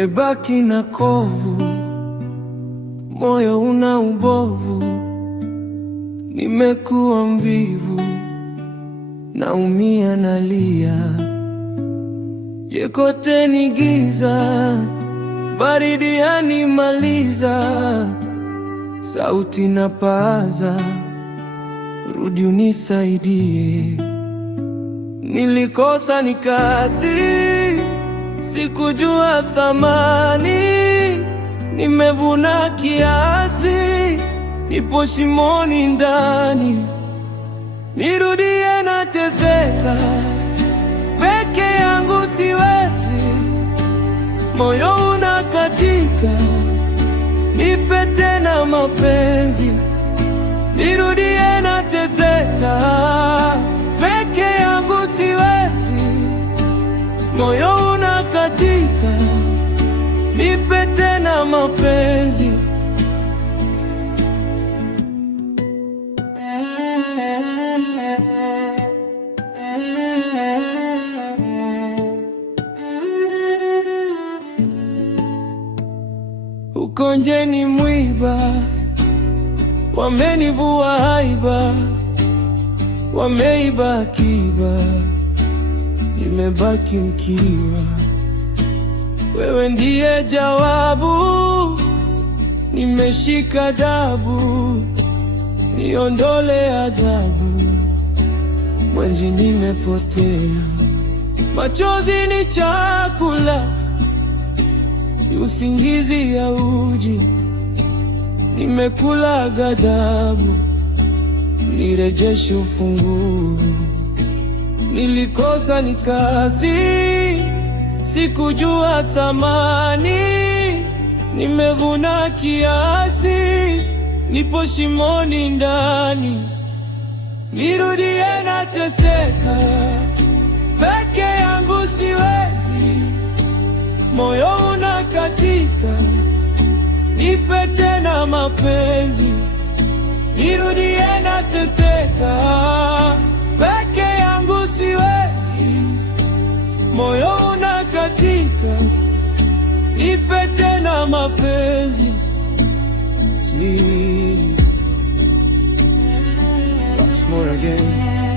nimebaki na kovu, moyo una ubovu, nimekuwa mvivu, naumia nalia. Je, kote ni giza, baridi yanimaliza, sauti napaza, rudi unisaidie. Nilikosa nikasi, sikujua thamani, nimevuna kiasi, nipo shimoni ndani. Nirudie nateseka, peke yangu siwezi, moyo unakatika, nipe tena mapenzi. Nirudie nateseka, peke yangu siwezi, moyo unakatika, nipe tena mapenzi. Uko nje ni mwiba, wamenivua haiba, wameiba akiba, nimebaki mkiwa. Wewe ndiye jawabu, nimeshika dabu, niondole adhabu, mwenzi nimepotea. Machozi ni chakula, usingizi ya uji, nimekula ghadhabu, nirejeshe ufunguo. Nilikosa nikasi, sikujua thamani, nimevuna kiasi, nipo shimoni ndani. Nirudie nateseka, peke yangu siwezi, moyo unakatika, nipe tena mapenzi. Nirudie nateseka, peke yangu siwezi, moyo unakatika, nipe tena mapenzi. Sleep once more again.